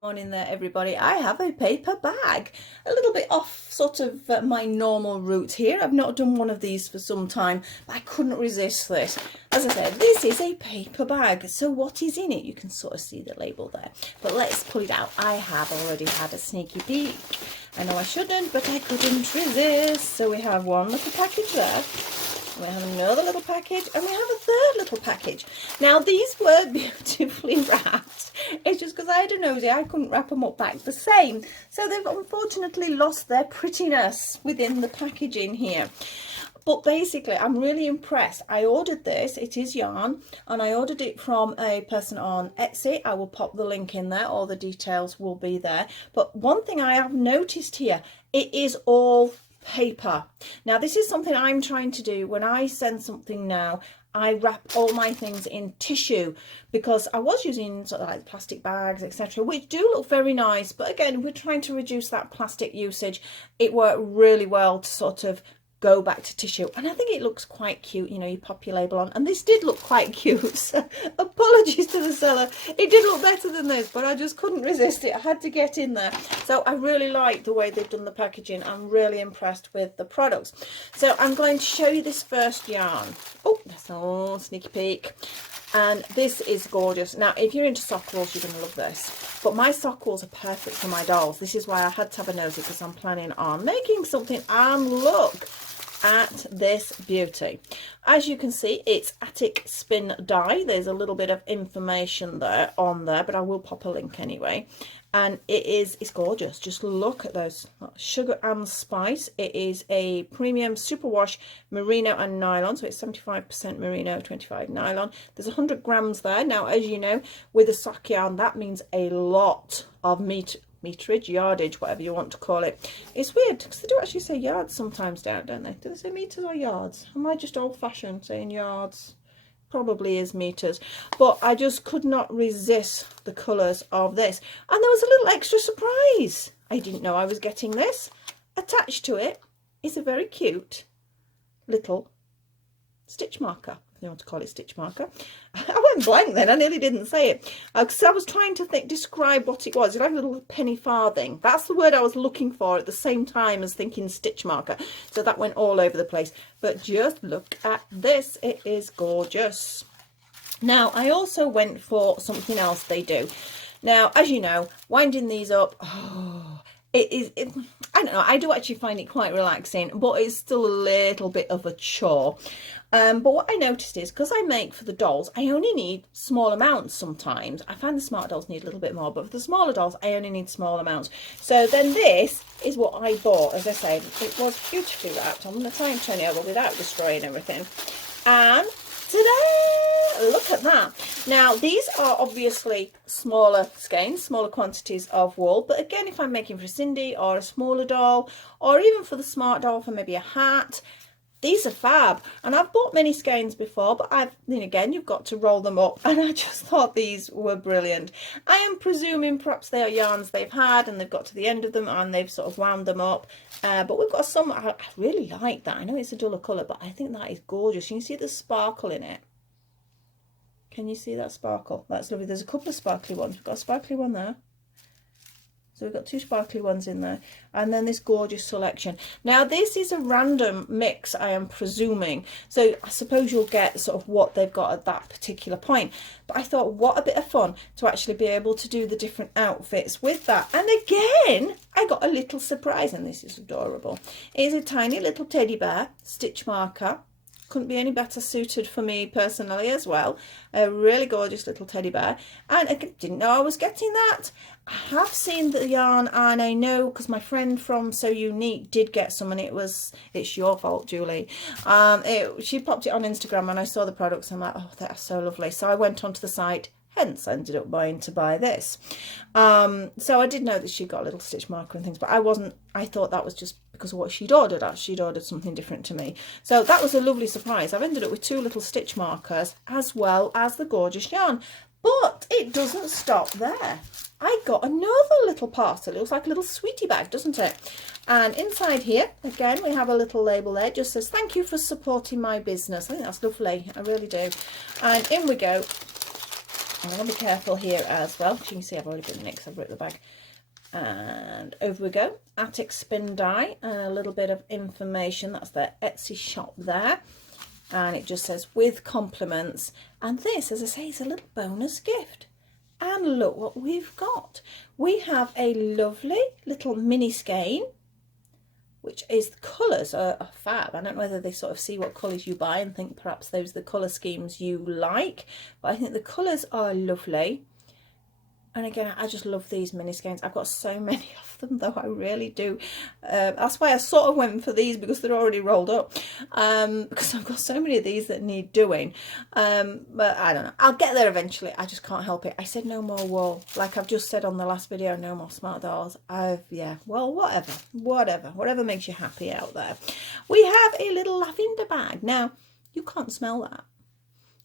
Morning there everybody. I have a paper bag, a little bit off sort of my normal route here. I've not done one of these for some time, but I couldn't resist this. As I said, this is a paper bag, so what is in it? You can sort of see the label there, but let's pull it out. I have already had a sneaky peek. I know I shouldn't, but I couldn't resist. So we have one little package there. We have another little package, and we have a third little package. Now these were beautifully wrapped. It's just because I had a nosy, I couldn't wrap them up back the same. So they've unfortunately lost their prettiness within the packaging here. But basically, I'm really impressed. I ordered this, it is yarn, and I ordered it from a person on Etsy. I will pop the link in there, all the details will be there. But one thing I have noticed here, it is all paper. Now this is something I'm trying to do. When I send something now, I wrap all my things in tissue, because I was using sort of like plastic bags, etc., which do look very nice, but again, we're trying to reduce that plastic usage. It worked really well to sort of go back to tissue, and I think it looks quite cute. You know, you pop your label on, and this did look quite cute. So apologies to the seller, it did look better than this, but I just couldn't resist it. I had to get in there. So I really like the way they've done the packaging. I'm really impressed with the products. So I'm going to show you this first yarn. Oh, that's a sneaky peek. And this is gorgeous. Now if you're into sock wools, you're going to love this, but my sock wools are perfect for my dolls. This is why I had to have a nosy, because I'm planning on making something. And look at this beauty. As you can see, it's Attic Spin Dye. There's a little bit of information there on there, but I will pop a link anyway. And it's gorgeous. Just look at those, sugar and spice. It is a premium superwash merino and nylon, so it's 75% merino, 25 nylon. There's 100 grams there. Now as you know, with a sock yarn, that means a lot of meterage, yardage, whatever you want to call it. It's weird because they do actually say yards sometimes down, don't they? Do they say meters or yards? Am I just old-fashioned saying yards? Probably is meters. But I just could not resist the colours of this, and there was a little extra surprise. I didn't know I was getting this. Attached to it is a very cute little stitch marker. You want to call it stitch marker. I went blank then, I nearly didn't say it, because I was trying to describe what it was. It's like a little penny farthing. That's the word I was looking for at the same time as thinking stitch marker, so that went all over the place. But just look at this, it is gorgeous. Now I also went for something else they do. Now as you know, winding these up, I don't know, I do actually find it quite relaxing, but it's still a little bit of a chore. But what I noticed is, because I make for the dolls, I only need small amounts sometimes. I find the smart dolls need a little bit more, but for the smaller dolls, I only need small amounts. So then this is what I bought. As I say, it was beautifully wrapped. I'm going to try and turn it over without destroying everything. And ta-da! Look at that. Now these are obviously smaller skeins, smaller quantities of wool, but again, if I'm making for Cindy or a smaller doll, or even for the smart doll for maybe a hat, these are fab. And I've bought mini skeins before, but then again, you've got to roll them up, and I just thought these were brilliant. I am presuming perhaps they are yarns they've had and they've got to the end of them and they've sort of wound them up. But we've got some, I really like that. I know it's a duller colour, but I think that is gorgeous. You can see the sparkle in it. Can you see that sparkle? That's lovely. There's a couple of sparkly ones. We've got a sparkly one there. So we've got two sparkly ones in there, and then this gorgeous selection. Now this is a random mix, I am presuming, so I suppose you'll get sort of what they've got at that particular point. But I thought, what a bit of fun to actually be able to do the different outfits with that. And again, I got a little surprise, and this is adorable. It is a tiny little teddy bear stitch marker. Couldn't be any better suited for me personally as well. A really gorgeous little teddy bear, and I didn't know I was getting that. I have seen the yarn, and I know because my friend from So Unique did get some, and it's your fault, Julie. She popped it on Instagram, and I saw the products, and I'm like, oh, they're so lovely. So I went onto the site, hence I ended up buying this. So I did know that she got a little stitch marker and things, but I thought that was just because of what she'd ordered. She'd ordered something different to me. So that was a lovely surprise. I've ended up with two little stitch markers as well as the gorgeous yarn. But it doesn't stop there. I got another little parcel. It looks like a little sweetie bag, doesn't it? And inside here, again, we have a little label there. It just says, thank you for supporting my business. I think that's lovely. I really do. And in we go. I'm going to be careful here as well, because you can see I've already put the next, I've ripped the bag. And over we go. Attic Spin Die, a little bit of information. That's their Etsy shop there. And it just says, with compliments. And this, as I say, is a little bonus gift. And look what we've got. We have a lovely little mini skein, which is, the colours are fab. I don't know whether they sort of see what colours you buy and think perhaps those are the colour schemes you like. But I think the colours are lovely. And again, I just love these mini skeins. I've got so many of them, though, I really do. That's why I sort of went for these, because they're already rolled up. Because I've got so many of these that need doing. But I don't know. I'll get there eventually. I just can't help it. I said no more wool. Like I've just said on the last video, no more smart dolls. Yeah, well, whatever makes you happy out there. We have a little lavender bag. Now, you can't smell that.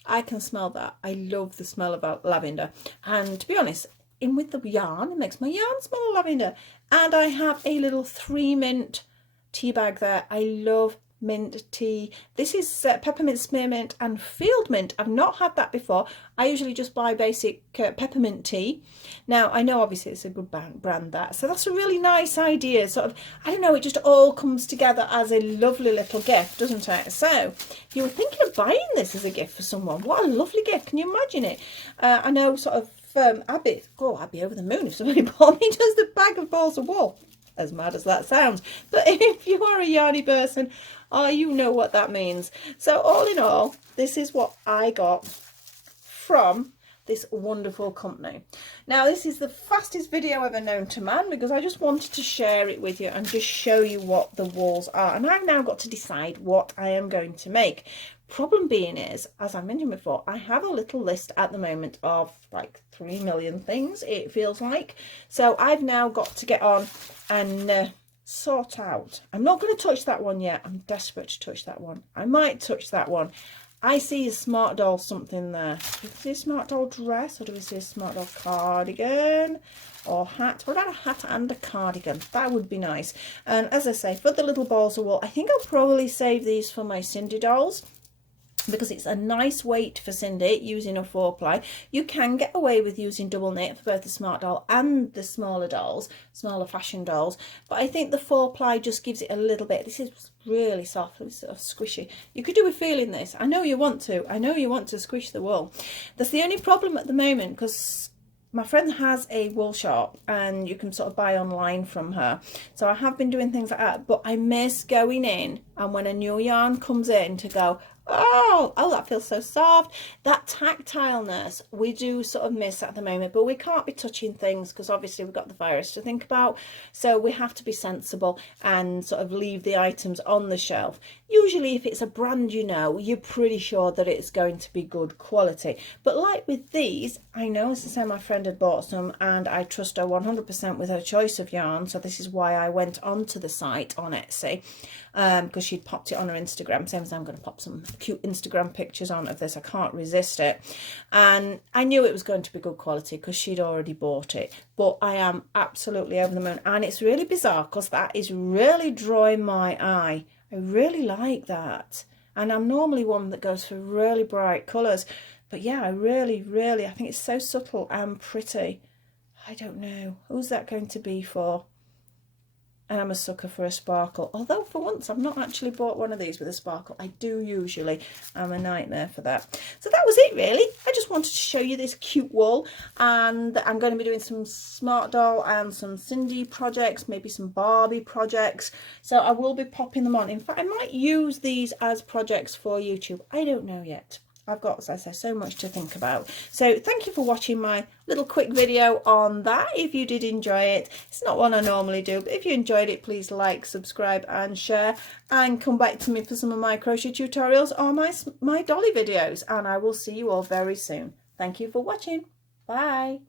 I can smell that. I love the smell of lavender. And to be honest, in with the yarn, it makes my yarn smell of lavender. And I have a little 3 mint tea bag there. I love mint tea. This is peppermint, spearmint and field mint. I've not had that before. I usually just buy basic peppermint tea. Now, I know obviously it's a good brand that. So that's a really nice idea. Sort of, I don't know, it just all comes together as a lovely little gift, doesn't it? So if you were thinking of buying this as a gift for someone, what a lovely gift. Can you imagine it? I know sort of I'd be over the moon if somebody bought me just a bag of balls of wool. As mad as that sounds, but if you are a yarny person, you know what that means. So all in all, this is what I got from this wonderful company. Now, this is the fastest video ever known to man, because I just wanted to share it with you and just show you what the walls are. And I've now got to decide what I am going to make. Problem being is, as I mentioned before, I have a little list at the moment of like 3 million things, it feels like. So I've now got to get on and sort out. I'm not going to touch that one yet. I'm desperate to touch that one. I might touch that one. I see a smart doll something there. Do we see a smart doll dress, or do we see a smart doll cardigan or hat? What about a hat and a cardigan? That would be nice. And as I say, for the little balls of wool, I think I'll probably save these for my Cindy dolls, because it's a nice weight for Cindy using a 4-ply. You can get away with using double knit for both the smart doll and the smaller dolls, smaller fashion dolls. But I think the 4-ply just gives it a little bit. This is really soft, it's sort of squishy. You could do with feeling this. I know you want to. I know you want to squish the wool. That's the only problem at the moment, because my friend has a wool shop and you can sort of buy online from her. So I have been doing things like that, but I miss going in and when a new yarn comes in to go, oh, that feels so soft. That tactileness we do sort of miss at the moment, but we can't be touching things because obviously we've got the virus to think about. So we have to be sensible and sort of leave the items on the shelf. Usually if it's a brand you know, you're pretty sure that it's going to be good quality. But like with these, I know, as I say, my friend had bought some and I trust her 100% with her choice of yarn. So this is why I went onto the site on Etsy, because she'd popped it on her Instagram, same as I'm going to pop some cute Instagram pictures on of this. I can't resist it. And I knew it was going to be good quality because she'd already bought it. But I am absolutely over the moon. And it's really bizarre because that is really drawing my eye. I really like that. And I'm normally one that goes for really bright colours. But yeah, I really, I think it's so subtle and pretty. I don't know. Who's that going to be for? And I'm a sucker for a sparkle. Although for once I've not actually bought one of these with a sparkle. I do usually. I'm a nightmare for that. So that was it really. I just wanted to show you this cute wool. And I'm going to be doing some Smart Doll and some Cindy projects. Maybe some Barbie projects. So I will be popping them on. In fact, I might use these as projects for YouTube. I don't know yet. I've got, as I say, so much to think about. So thank you for watching my little quick video on that. If you did enjoy it, it's not one I normally do, but if you enjoyed it, please like, subscribe and share, and come back to me for some of my crochet tutorials or my dolly videos, and I will see you all very soon. Thank you for watching. Bye.